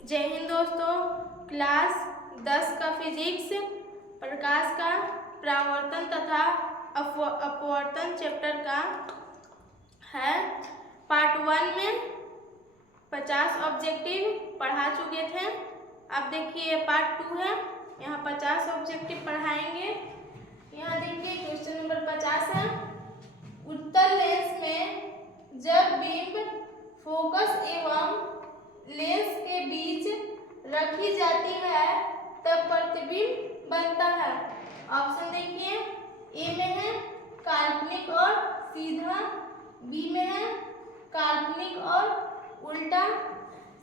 जय हिंद दोस्तों। क्लास 10 का फिजिक्स प्रकाश का परावर्तन तथा अपवर्तन चैप्टर का है। पार्ट 1 में 50 ऑब्जेक्टिव पढ़ा चुके थे। अब देखिए पार्ट 2 है, यहाँ 50 ऑब्जेक्टिव पढ़ाएंगे। यहाँ देखिए क्वेश्चन नंबर 50 है। उत्तल लेंस में जब बीम फोकस एवं लेंस के बीच रखी जाती है तब प्रतिबिंब बनता है। ऑप्शन देखिए, ए में है काल्पनिक और सीधा, बी में है काल्पनिक और उल्टा,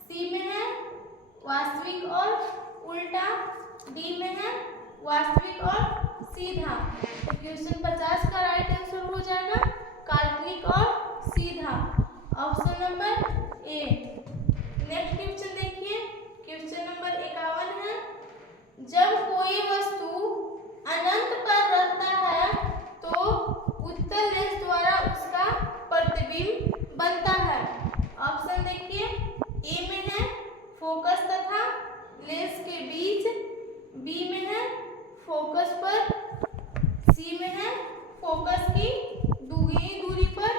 सी में है वास्तविक और उल्टा, डी में है वास्तविक और सीधा। तो क्वेश्चन 50 का राइट आंसर हो जाएगा काल्पनिक और सीधा, option number A. Next question देखिए, क्वेश्चन नंबर 51 है। जब कोई वस्तु अनंत पर रहता है तो उत्तल लेंस द्वारा उसका प्रतिबिंब बनता है। ऑप्शन देखिए, ए में है फोकस तथा लेंस के बीच, बी में है फोकस पर, सी में है फोकस की दुगनी दूरी पर,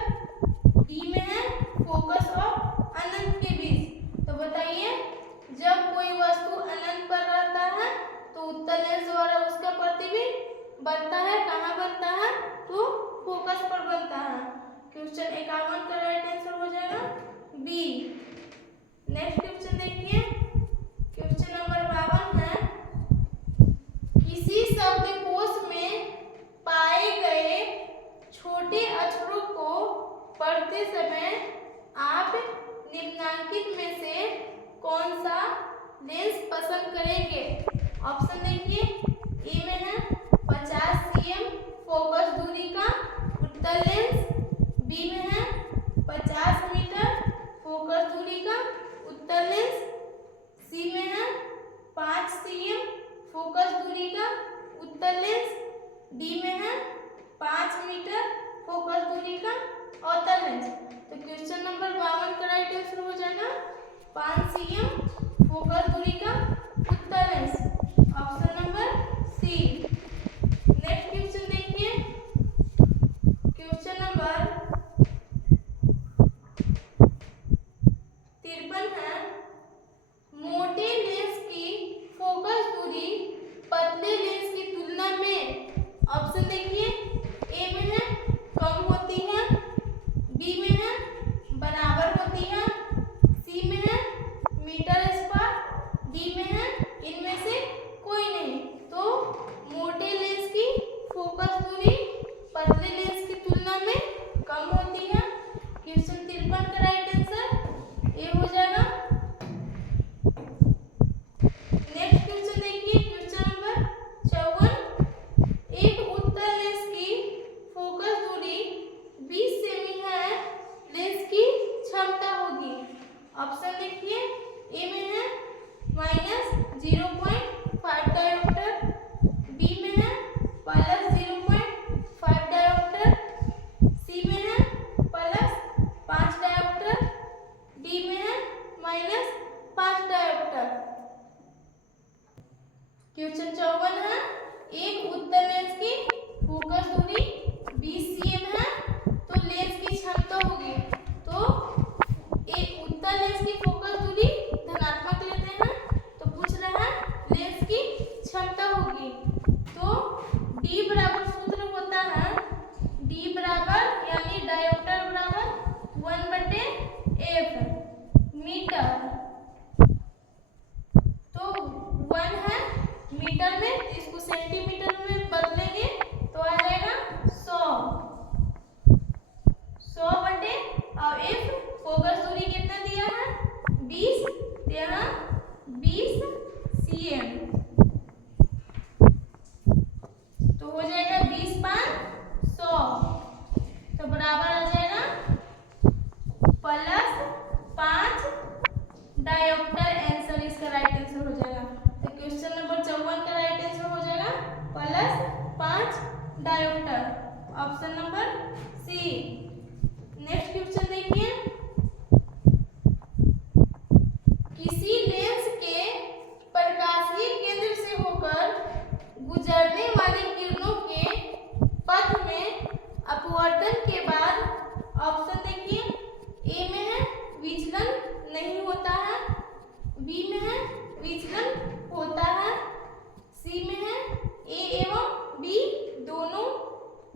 डी में है फोकस और अनंत के बीच। तो बताइए, जब कोई वस्तु अनंत पर रहता है तो उत्तल लेंस द्वारा उसका प्रतिबिंब बनता है। कहाँ बनता है? तो फोकस पर बनता है। क्वेश्चन 51 का राइट आंसर हो जाएगा बी। नेक्स्ट क्वेश्चन देखिए, क्वेश्चन नंबर 52 है। किसी शब्दकोश में पाए गए छोटे अक्षरों को पढ़ते समय आप निम्नलिखित में से कौन सा लेंस पसंद करेंगे? ऑप्शन देखिए, ए में है 50 cm फोकस दूरी का उत्तल लेंस, बी में है 50 मीटर फोकस दूरी का उत्तल लेंस, सी में है 5 cm फोकस दूरी का उत्तल लेंस, डी में है 5 मीटर फोकस दूरी का अवतल लेंस। तो क्वेश्चन नंबर 52 का राइट आंसर हो जाएगा 5 cm फोकस दूरी का उत्तल lens, option number C. Next question देखिए, क्वेश्चन नंबर 53 है। मोटे लेंस की फोकस दूरी पतले लेंस की तुलना में, ऑप्शन देखिए, ए में है कम होती है, बी में है बराबर होती है, सी में है मीटर स्क्वायर, डी में है इनमें से कोई नहीं। तो मोटे लेंस की फोकस दूरी पतले लेंस की तुलना में कम होती है। क्वेश्चन 53 का राइट आंसर ए हो जाएगा। नेक्स्ट क्वेश्चन देखिए, क्वेश्चन नंबर 54। एक उत्तल लेंस की फोकस दूरी 20 सेमी है, लेंस की क्षमता होगी। ऑप्शन देखिए, ए में है -0.5 डायोप्टर, बी में है +0.5 डायोप्टर, सी में है +5 डायोप्टर, डी में है -5 डायोप्टर। क्वेश्चन 54 है। एक उत्तल लेंस की फोकस दूरी 20 cm है तो लेंस की क्षमता होगी। तो एक उत्तल लेंस की फोकस दूरी धनात्मक लेते हैं तो पूछ रहा है लेंस की क्षमता होगी। तो D बराबर सूत्र होता है, D बराबर यानी डायोप्टर बराबर 1/f मीटर। तो 1 है मीटर में, इसको सेंटीमीटर में बदलेंगे तो आ जाएगा 100/f। फोकस दूरी कितना दिया है? 20, यहाँ 20 cm। तो हो जाएगा 20/5 100, तो बराबर आ जाएगा +5 डायोप्टर। आंसर इसका राइट आंसर हो जाएगा। तो क्वेश्चन नंबर 54 का राइट आंसर हो जाएगा +5 dioptre, option number C. Next question देखिए, किसी लेंस विचलन होता है। सी में है ए एवं बी दोनों,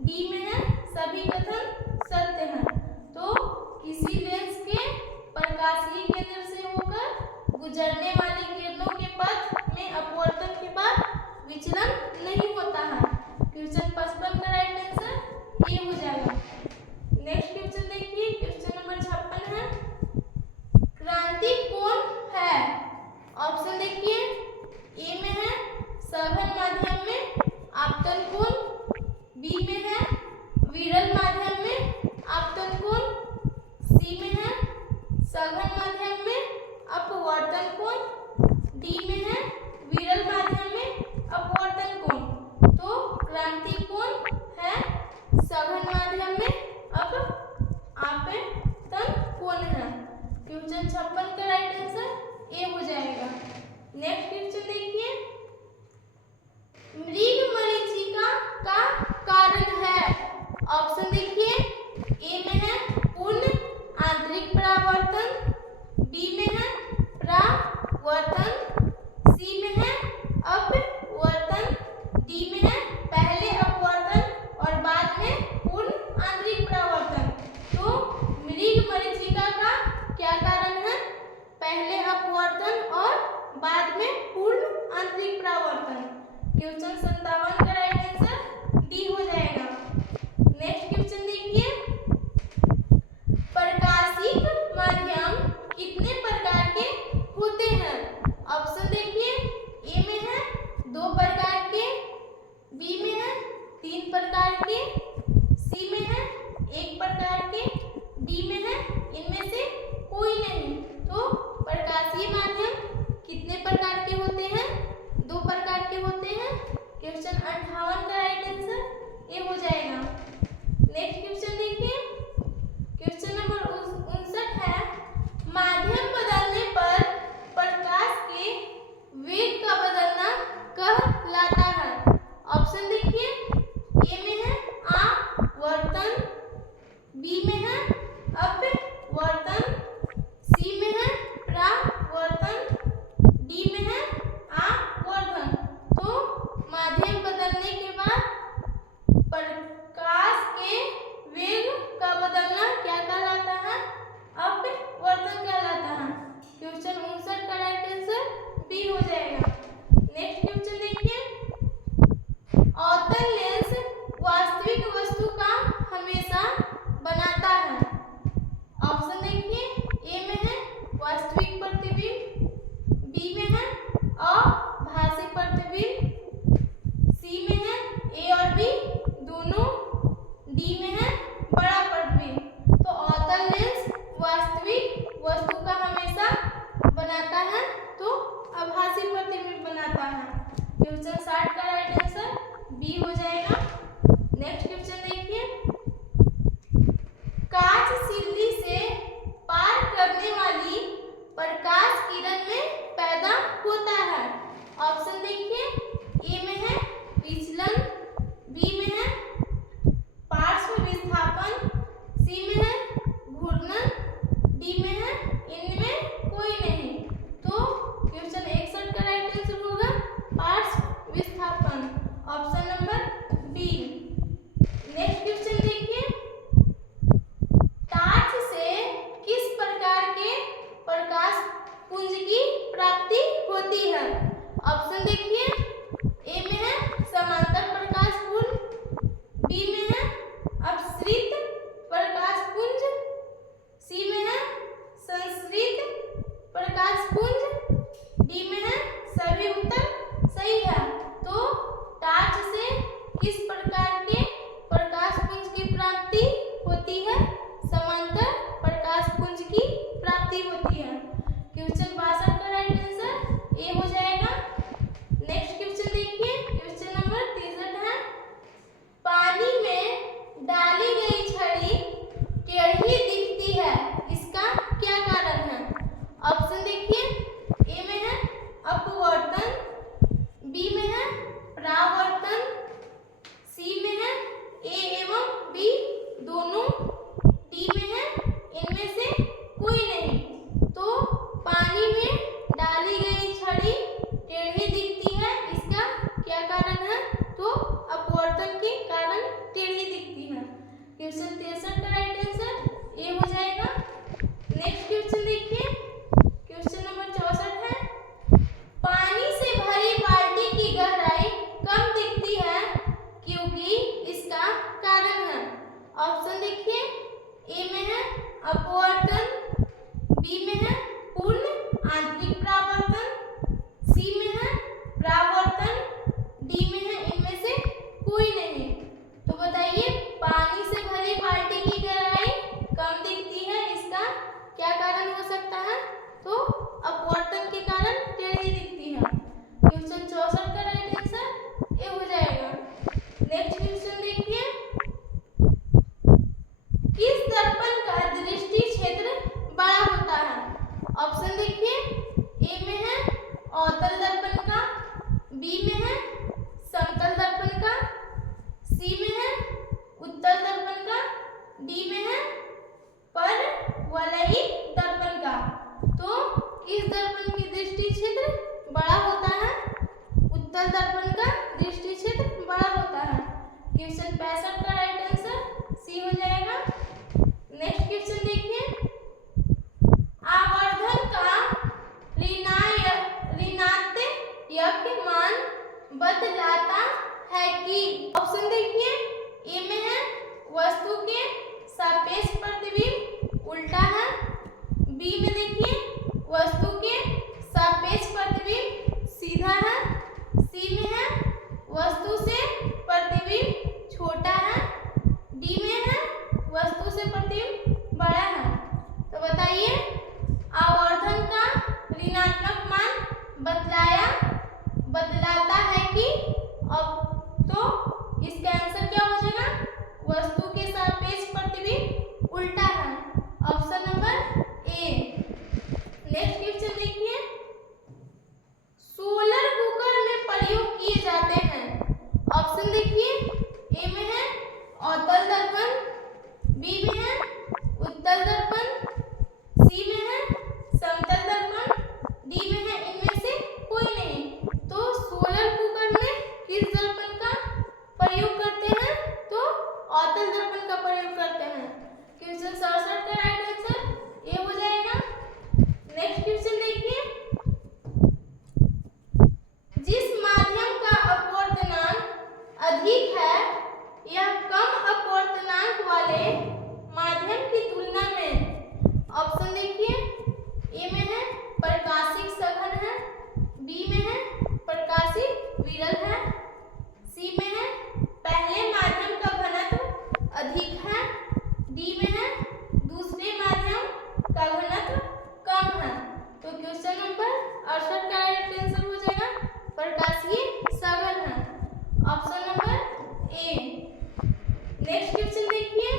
डी में है सभी कथन सत्य हैं। तो किसी लेंस के प्रकाशीय केंद्र से होकर गुजरने वाली किरणों के पथ में अपवर्तन के बाद विचलन नहीं होता है। क्वेश्चन 55 का राइट आंसर ए हो जाएगा। नेक्स्ट क्वेश्चन देखिए, क्वेश्चन नंबर 56 है, क्रांति कोण है। ऑप्शन देखिए, ए में है सघन माध्यम में आपतन कोण, बी में है विरल माध्यम में आपतन कोण, सी में है सघन माध्यम में अपवर्तन कोण, डी में है विरल माध्यम में अपवर्तन कोण। तो क्रांति कोण है सघन माध्यम में आपतन कोण है। क्वेश्चन 56 का राइट आंसर ए हो जाएगा। नेक्स्ट क्वेश्चन देखिए, मृगमरीचिका का कारण है। ऑप्शन देखिए, ए में है पूर्ण आंतरिक परावर्तन, बी में है परावर्तन, सी में है अपवर्तन, डी में है पहले अपवर्तन और बाद में पूर्ण आंतरिक परावर्तन। तो मृगमरीचिका का क्या कारण है? पहले अपवर्तन और बाद में पूर्ण आंतरिक परावर्तन। क्वेश्चन 57 का राइट आंसर डी हो जाएगा। नेक्स्ट क्वेश्चन देखिए, प्रकाशिक माध्यम कितने प्रकार के होते हैं? ऑप्शन देखिए, ए में है 2 प्रकार के, बी में है 3 प्रकार के, सी में है 1 प्रकार के, डी में है इनमें से कोई नहीं। तो प्रकाशीय माध्यम कितने प्रकार के होते हैं? 2 प्रकार के होते हैं। क्वेश्चन दृष्टि क्षेत्र बड़ा होता है, उत्तल दर्पण का दृष्टि क्षेत्र बड़ा होता है। क्वेश्चन 65 का राइट आंसर सी हो जाएगा। नेक्स्ट क्वेश्चन देखिए, आवर्धन का ऋणात्मक मान बतलाता है कि ऑप्शन देखिए, ए में है वस्तु के सापेक्ष प्रतिबिंब उल्टा है, बी में देखिए वस्तु के सापेक्ष प्रतिबिंब सीधा है, सी में है वस्तु से प्रतिबिंब छोटा है, डी में है वस्तु से प्रतिबिंब बड़ा है। तो बताइए आवर्धन का ऋणात्मक मान बतलाता है कि, अब तो इसका आंसर क्या हो जाएगा, वस्तु के सापेक्ष प्रतिबिंब उल्टा है, option number A. Next question देखिए, सोलर कुकर में प्रयोग किए जाते हैं, ऑप्शन देखिए, ए में है अवतल दर्पण, बी में है उत्तल दर्पण, सी में है समतल दर्पण, डी में है इनमें से कोई नहीं। तो सोलर कुकर में किस दर्पण का प्रयोग करते हैं, तो अवतल दर्पण का प्रयोग करते हैं। क्वेश्चन 67 का राइट आंसर ए हो जाएगा। नेक्स्ट क्वेश्चन देखिए, जिस माध्यम का अपवर्तनांक अधिक है यह कम अपवर्तनांक वाले माध्यम की तुलना में, ऑप्शन देखिए, ए में है प्रकाशिक सघन है, बी में है प्रकाशिक विरल है, सी में है पहले माध्यम का घनत्व अधिक है, डी में है दूसरे माध्यम का घनत्व कम है। तो क्वेश्चन नंबर 68 का राइट आंसर हो जाएगा प्रकाशीय सघन है, option number A. Next question देखिए,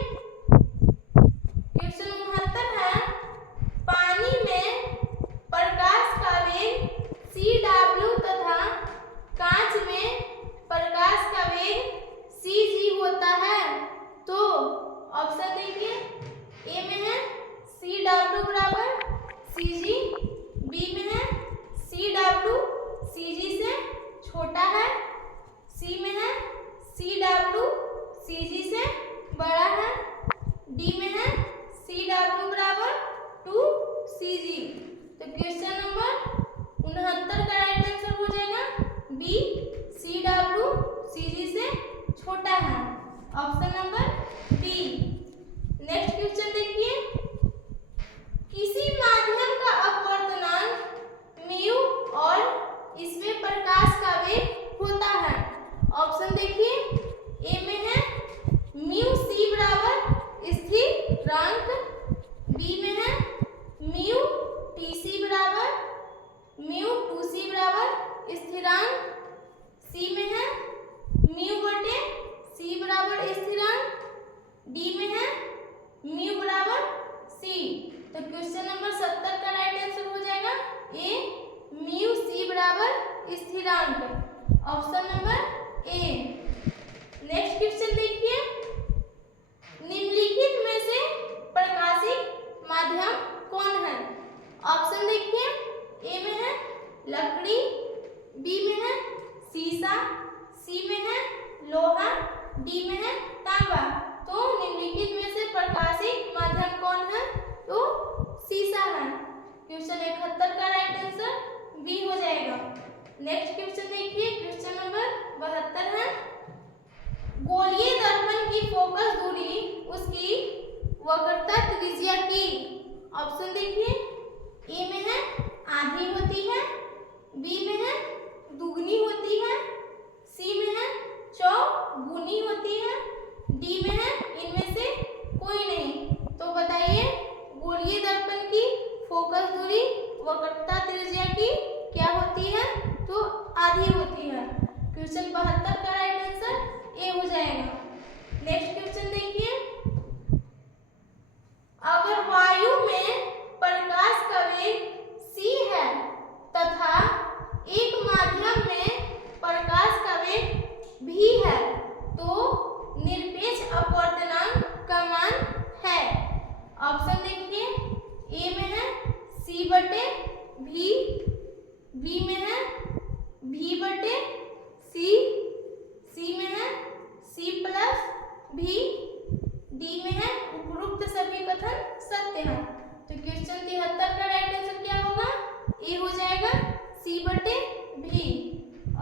क्वेश्चन 69 है, पानी में प्रकाश का वेग cw तथा कांच में प्रकाश का वेग cg होता है। तो ऑप्शन देखिए, ए में है cw बराबर cg, बी में है cw cg से छोटा है, सी में है cw cg से बड़ा है, डी में है cw बराबर 2cg। तो क्वेश्चन नंबर 69 का राइट आंसर हो जाएगा बी, cw cg से छोटा है, option number B. Next question देखिए, किसी माध्यम का अपवर्तनांक म्यू और इसमें प्रकाश का वेग होता है, ऑप्शन देखिए, ए में है म्यू सी बराबर स्थिरांक, बी में है म्यू टी सी बराबर म्यू टू सी बराबर स्थिरांक, सी में है म्यू बटे सी बराबर स्थिरांक, डी में है म्यू बराबर सी। तो क्वेश्चन नंबर 70 का राइट आंसर हो जाएगा ए, म्यू सी बराबर स्थिरांक, option number A. Next question देखिए, निम्नलिखित में से प्रकाशिक माध्यम कौन है, ऑप्शन देखिए, ए में है लकड़ी, बी में है शीशा, सी में है लोहा, डी में है तांबा। तो निम्नलिखित में से प्रकाशिक माध्यम कौन है, तो शीशा है। क्वेश्चन 71 का राइट आंसर बी हो जाएगा। नेक्स्ट क्वेश्चन देखिए, क्वेश्चन नंबर 72 है, गोलीय दर्पण की फोकस दूरी उसकी वक्रता त्रिज्या की, ऑप्शन देखिए, ए में है आधी होती है, बी में है दुगनी होती है, सी में है चौगुनी होती है, डी में है इनमें से कोई नहीं। तो बताइए गोलीय दर्पण की फोकस दूरी वक्रता त्रिज्या की क्या होती है, तो आधी होती है। क्वेश्चन 72 का राइट आंसर ए हो जाएगा। नेक्स्ट क्वेश्चन देखिए, अगर वायु में प्रकाश का वेग c है तथा C/V।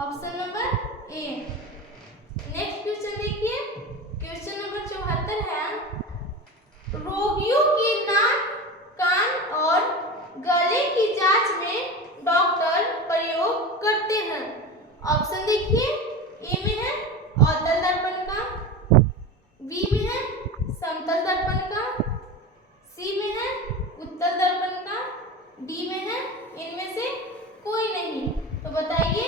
Option number A. Next question देखिए, क्वेश्चन नंबर 74 है, रोगियों की नाक, कान और गले की जांच में डॉक्टर प्रयोग करते हैं। ऑप्शन देखिए, ए में है अवतल दर्पण का, बी में है समतल दर्पण का, सी में है उत्तल दर्पण का, डी में है इनमें से कोई नहीं। तो बताइए,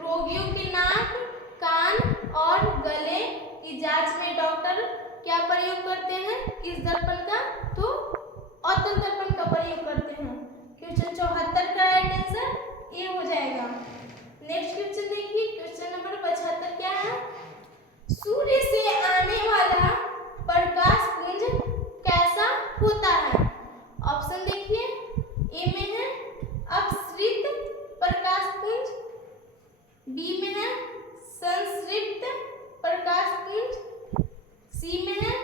रोगियों की नाक, कान और गले की जांच में डॉक्टर क्या प्रयोग करते हैं, किस दर्पण का? तो अवतल दर्पण का प्रयोग करते हैं। क्वेश्चन 74 का राइट आंसर ए हो जाएगा। नेक्स्ट क्वेश्चन देखिए, क्वेश्चन नंबर 75 क्या है, सूर्य से आने वाला प्रकाश पुंज कैसा होता है? ऑप्शन देखिए, ए में है अपसृत प्रकाश पुंज, बी में है संसृप्त प्रकाश पुंज, सी में है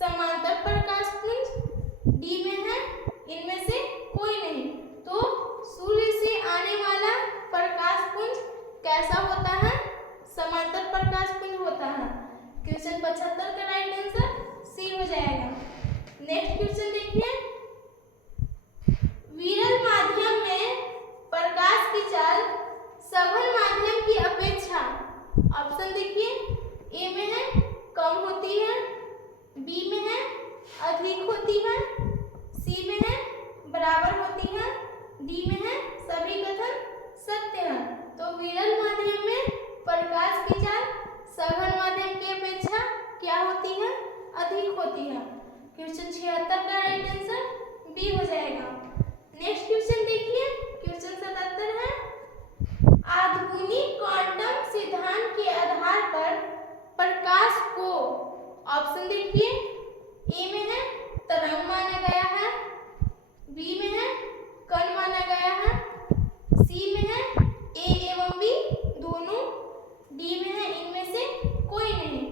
समांतर प्रकाश पुंज, डी में है इनमें से कोई नहीं। तो सूर्य से आने वाला प्रकाश पुंज कैसा होता है? समांतर प्रकाश पुंज होता है। क्वेश्चन 75 का राइट आंसर सी हो जाएगा। नेक्स्ट क्वेश्चन देखिए, विरल माध्यम में प्रकाश की चाल सघन माध्यम की अपेक्षा, ऑप्शन देखिए, ए में है कम होती है, बी में है अधिक होती है, सी में है बराबर होती है, डी में है सभी कथन सत्य है। तो विरल माध्यम में प्रकाश की चाल सघन माध्यम की अपेक्षा क्या होती है? अधिक होती है। क्वेश्चन 76 का राइट आंसर बी हो जाएगा। नेक्स्ट क्वेश्चन देखिए, क्वेश्चन 77 है, आधुनिक क्वांटम सिद्धांत के आधार पर प्रकाश को, ऑप्शन देखिए, ए में है तरंग माना गया है, बी में है कण माना गया है, सी में है ए एवं बी दोनों, डी में है इनमें से कोई नहीं।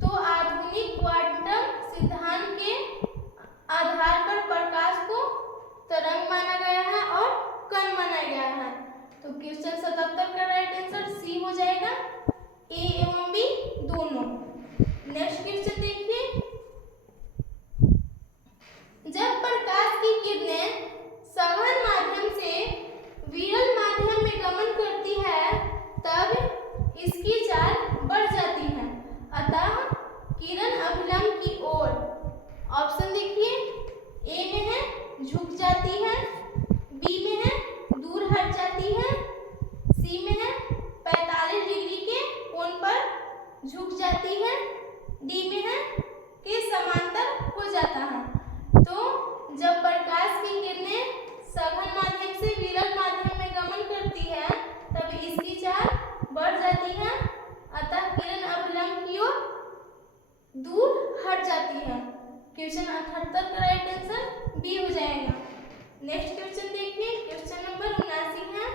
तो आधुनिक क्वांटम सिद्धांत के आधार पर प्रकाश को तरंग माना गया है और कण माना गया है। तो क्वेश्चन 77 का राइट आंसर सी हो जाएगा, ए एवं बी दोनों। नेक्स्ट क्वेश्चन देखिए, जब प्रकाश की किरणें सघन माध्यम से विरल माध्यम में गमन करती है तब इसकी चाल बढ़ जाती है, अतः किरण अभिलंब की ओर, ऑप्शन देखिए, ए में है झुक जाती है, बी में है दूर हट जाती है, सी में है 45 डिग्री के कोण पर झुक जाती है, डी में है के समांतर हो जाता है। तो जब प्रकाश की किरणें सघन माध्यम से विरल माध्यम में गमन करती है तब इसकी चाल बढ़ जाती है, अतः किरण अभिलंब की ओर दूर हट जाती है। क्वेश्चन 78 का राइट आंसर बी हो जाएगा। नेक्स्ट क्वेश्चन देखिए, क्वेश्चन नंबर 79 है,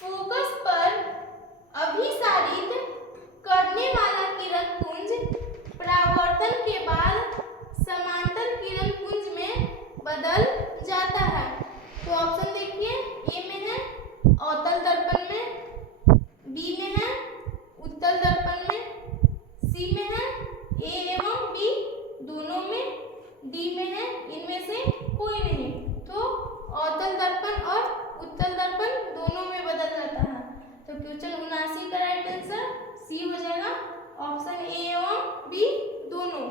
फोकस पर अभिसारित करने वाला किरण पुंज परावर्तन के बाद समांतर किरण पुंज में बदल जाता है। तो ऑप्शन देखिए, ए में है अवतल दर्पण में, बी में है उत्तल दर्पण में, सी में है ए एवं बी दोनों में, डी में है इनमें से कोई नहीं। तो अवतल दर्पण और उत्तल दर्पण दोनों में बदल जाता है। तो क्वेश्चन 79 का राइट आंसर सी हो जाएगा, ऑप्शन ए एवं बी दोनों।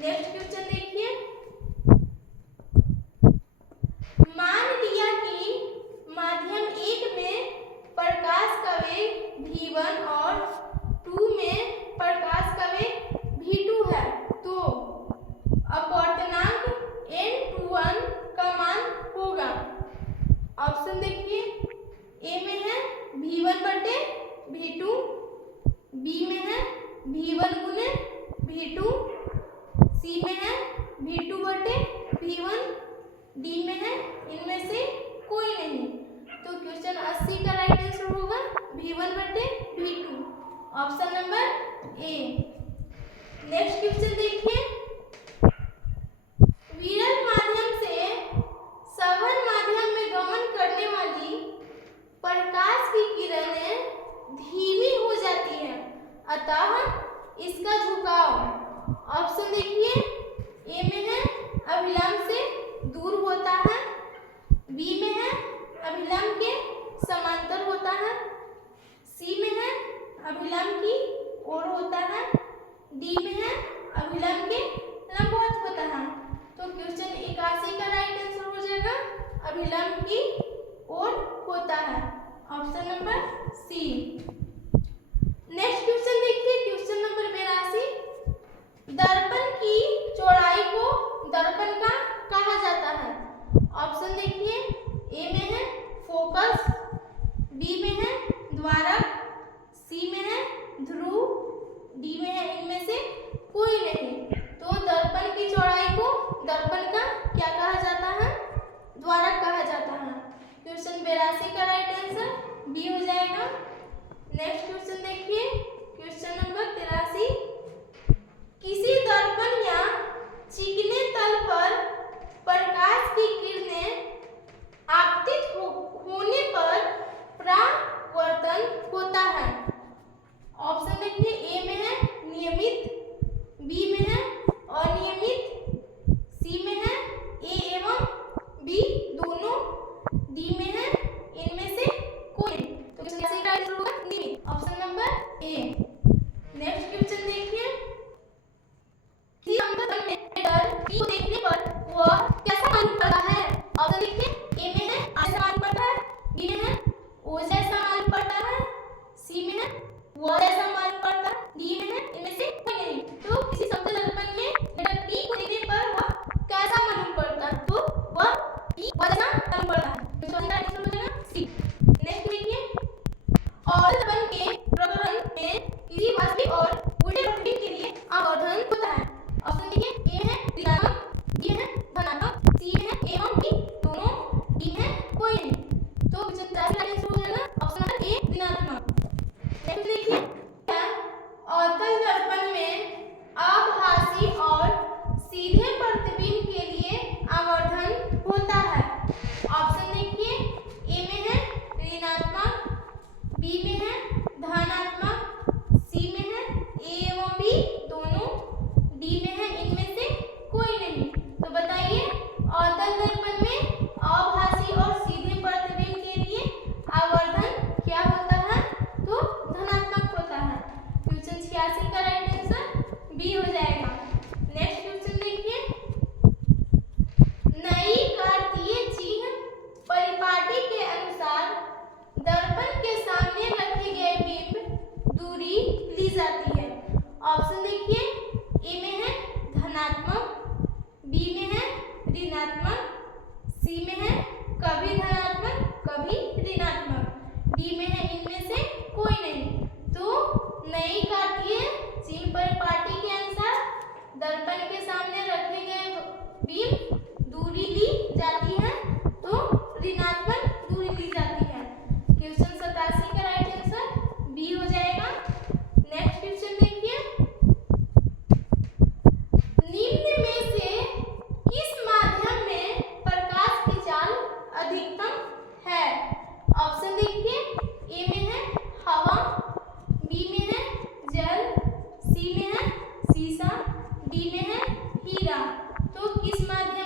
नेक्स्ट क्वेश्चन देखिए, मान लिया कि माध्यम 1 में प्रकाश का वेग v1 और 2 में प्रकाश का वेग v2 है, तो अपवर्तनांक n21 का मान होगा। ऑप्शन देखिए, ए में है v1/v2, बी में है v1 गुने v2, सी में है v2/v1, डी में है इनमें से कोई नहीं। तो क्वेश्चन 80 का राइट आंसर होगा v1/v2, option number A. Next question देखिए, विरल माध्यम से सघन माध्यम में गमन करने वाली फोकस, बी में है द्वारक, सी में है ध्रुव, डी में है इनमें से कोई नहीं। तो दर्पण की चौड़ाई को दर्पण का क्या कहा जाता है? द्वारक कहा जाता है। क्वेश्चन 82 का राइट आंसर बी हो जाएगा। नेक्स्ट क्वेश्चन देखिए, क्वेश्चन नंबर 83। किसी दर्पण या चिकने तल पर प्रकाश की किरणें आपतित होने पर परावर्तन होता है। ऑप्शन देखिए, ए में है नियमित, बी में है अनियमित, सी में है ए एवं बी दोनों, डी में है इनमें से कोई। तो कैसे राइट होगा? नियमित, option number A. Next question देखिए, किसी अंक में बी को देखने पर वह कैसा मालूम पड़ता है? ऑप्शन देखिए, ए में है आ जैसा मालूम पड़ता है, बी में है ओ जैसा मालूम पड़ता है, सी में है वो जैसा मालूम पड़ता है, डी में है इनमें से कोई नहीं। तो किसी समतल दर्पण में लेटर बी को देखने पर वह कैसा मालूम पड़ता है? तो वह बी वो जैसा मालूम पड़ता है। तो इसका आंसर हो जाएगा सी। नेक्स्ट देखिए, और दर्पण के प्रकरण में किसी वास्तविक और उल्टे प्रतिबिंब के लिए आवर्धन होता है। ऑप्शन देखिए, ए है ऋणात्मक, बी है धनात्मक, सी है ए एवं बी दोनों, डी है कोई नहीं। तो क्वेश्चन का आंसर हो जाएगा ऑप्शन नंबर ए ऋणात्मक। नेक्स्ट देखिए, अवतल दर्पण में आभासी और सीधे प्रतिबिंब के लिए आवर्धन होता है। ऑप्शन देखिए, ए में है ऋणात्मक, बी में है धनात्मक, सी में है ए एवं बी दोनों, डी में है इनमें से कोई नहीं। तो बताइए, अवतल दर्पण में आभासी और सीधे प्रतिबिंब के लिए आवर्धन क्या होता है? तो धनात्मक होता है। क्वेश्चन 86 का राइट आंसर बी हो जाएगा। नेक्स्ट क्वेश्चन देखिए, नई कार्तीय चिन्ह परिपाटी के अनुसार दर्पण के सामने रखे गए बिंब दूरी ली जाती है। ऑप्शन देखिए, ए में है धनात्मक, बी में है ऋणात्मक, सी में है कभी धनात्मक कभी ऋणात्मक, डी में है इनमें से कोई नहीं। तो नई कार्तीय चिन्ह परिपाटी के अनुसार दर्पण के सामने रखे गए बिंब दूरी ली जाती है, तो ऋणात्मक दूरी ली जाती है। क्वेश्चन 87 का राइट आंसर बी हो जाएगा। नेक्स्ट क्वेश्चन देखिए, निम्न में से किस माध्यम में प्रकाश की चाल अधिकतम है? ऑप्शन देखिए, ए में है हवा, बी में है जल, सी में है शीशा, डी में है हीरा। तो किस माध्यम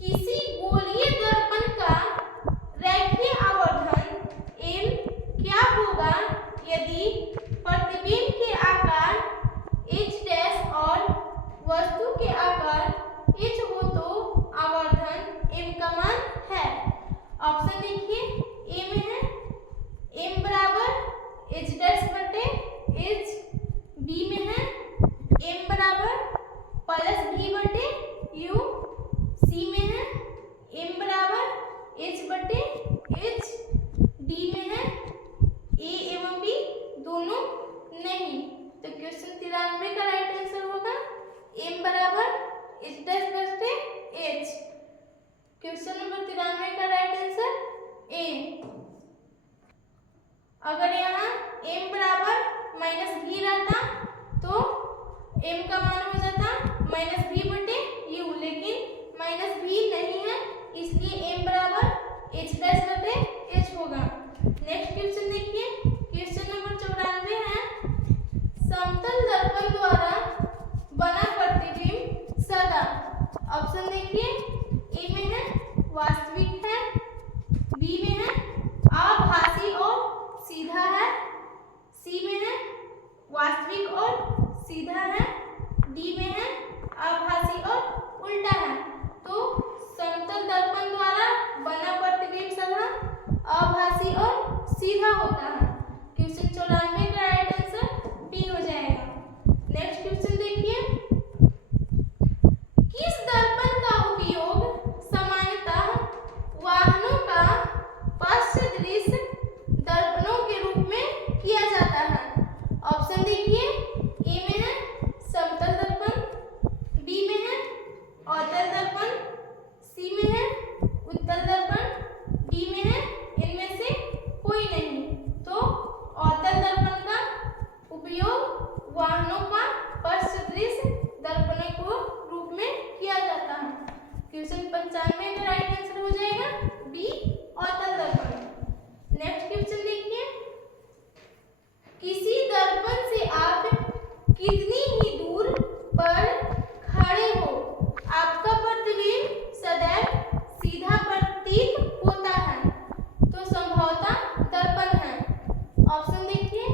किसी गोलीय दर्पण का रेखीय आवर्धन m क्या होगा यदि प्रतिबिंब के आकार h डैश और वस्तु के आकार h हो तो आवर्धन m का मान है। ऑप्शन देखिए, m है m बराबर h डैश बटे h, b में है m बराबर प्लस v बटे u, c में है m बराबर h बटे h, d में है a एवं b दोनों नहीं। तो क्वेश्चन 93 का राइट आंसर होगा m बराबर h डैश बटे h। क्वेश्चन नंबर 93 का राइट आंसर a। अगर यहाँ m बराबर माइनस v रहता तो m का मान हो जाता माइनस v बटे u, लेकिन माइनस v नहीं है इसलिए m बराबर h डैश बटे h होगा। नेक्स्ट क्वेश्चन देखिए, क्वेश्चन नंबर 94 है समतल दर्पण द्वारा बना प्रतिबिंब सदा। ऑप्शन देखिए, ए में है वास्तविक है, बी में है आभासी और सीधा है, सी में है वास्तविक और सीधा है, डी में है आभासी और उल्टा है। तो समतल दर्पण द्वारा बना प्रतिबिंब सदा आभासी और सीधा होता है। क्वेश्चन 94 का राइट आंसर बी हो जाएगा। नेक्स्ट क्वेश्चन देखिए, किस दर्पण का उपयोग सामान्यतः वाहनों का पश्च दृश्य दर्पणों के रूप में किया जाता है। ऑप्शन देखिए, ए में है समतल दर्पण, बी में है अवतल दर्पण, सी में है उत्तल दर्पण, डी में है इनमें से कोई नहीं। तो अवतल दर्पण का उपयोग वाहनों का पश्च दृश्य दर्पणों को रूप में किया जाता है। क्वेश्चन 95 का राइट आंसर हो जाएगा डी अवतल दर्पण। नेक्स्ट क्वेश्चन देखिए, किसी दर्पण से आप कितनी ही दूर पर खड़े हो आपका प्रतिबिंब सदैव सीधा प्रतीत होता है तो संभवतः दर्पण है। ऑप्शन देखिए,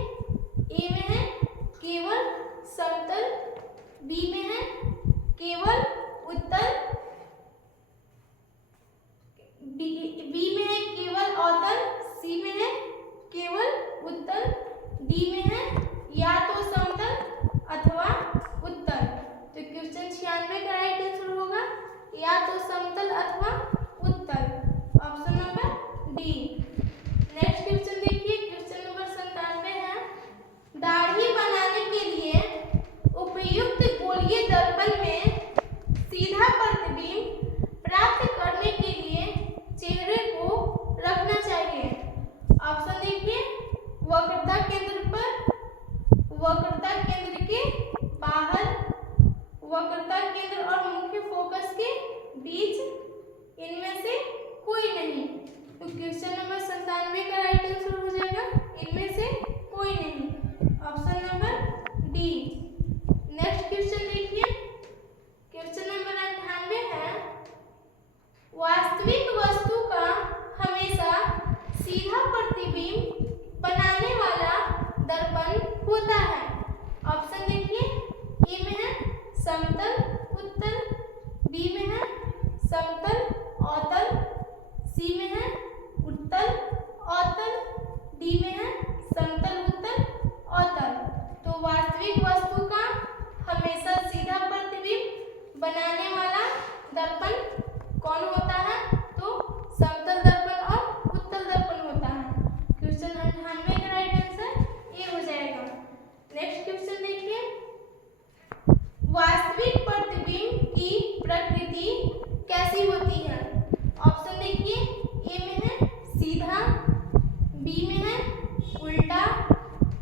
ए में है केवल समतल, बी में है केवल उत्तल, बी में है केवल अवतल, सी में है केवल उत्तल, डी में है या तो समतल अथवा उत्तल। तो क्वेश्चन 96 का राइट आंसर होगा या तो समतल अथवा उत्तल, option number D. Next question देखिए, क्वेश्चन नंबर 97 है दाढ़ी बनाने के लिए उपयुक्त गोलीय दर्पण में सीधा प्रतिबिंब प्राप्त करने के लिए चेहरे को रखना चाहिए। ऑप्शन देखिए, वक्रता केंद्र पर, वक्रता केंद्र के बाहर, वक्रता केंद्र और मुख्य फोकस के बीच, इनमें से कोई नहीं। तो क्वेश्चन नंबर 97 का राइट आंसर हो जाएगा इनमें से कोई नहीं, option number D. Next question देखिए, क्वेश्चन नंबर 98 है वास्तविक वस्तु का हमेशा सीधा प्रतिबिंब बनाने वाला दर्पण होता है। ऑप्शन देखिए, ए में है समतल उत्तल, बी में है समतल अवतल, सी में है उत्तल अवतल, डी में है समतल उत्तल अवतल। तो वास्तविक वस्तु का हमेशा सीधा प्रतिबिंब बनाने वाला दर्पण कौन होता है? तो समतल दर्पण और उत्तल दर्पण होता है। क्वेश्चन 98 का राइट आंसर ये हो जाएगा। नेक्स्ट क्वेश्चन देखिए, वास्तविक प्रतिबिंब की प्रकृति कैसी होती है? ऑप्शन देखिए, ए में है सीधा, बी में है उल्टा,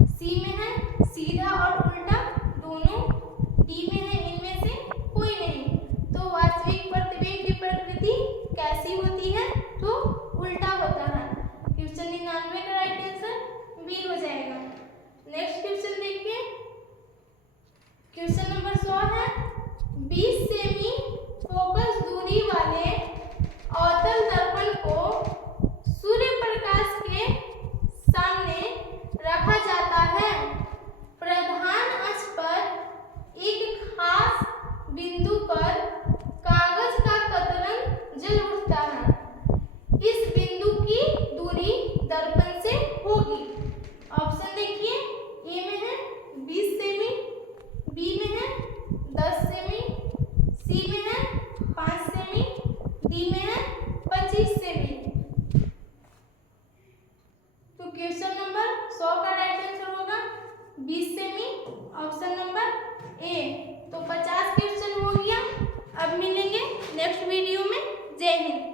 सी में है सीधा और उल्टा दोनों, डी में है इनमें से कोई नहीं। तो वास्तविक प्रतिबिंब की प्रकृति कैसी होती है? तो उल्टा होता है। क्वेश्चन 99 का राइट आंसर बी हो जाएगा। नेक्स्ट क्वेश्चन देखिए, क्वेश्चन नंबर 100 है 20 सेमी फोकस दूरी वाले जय हिंद।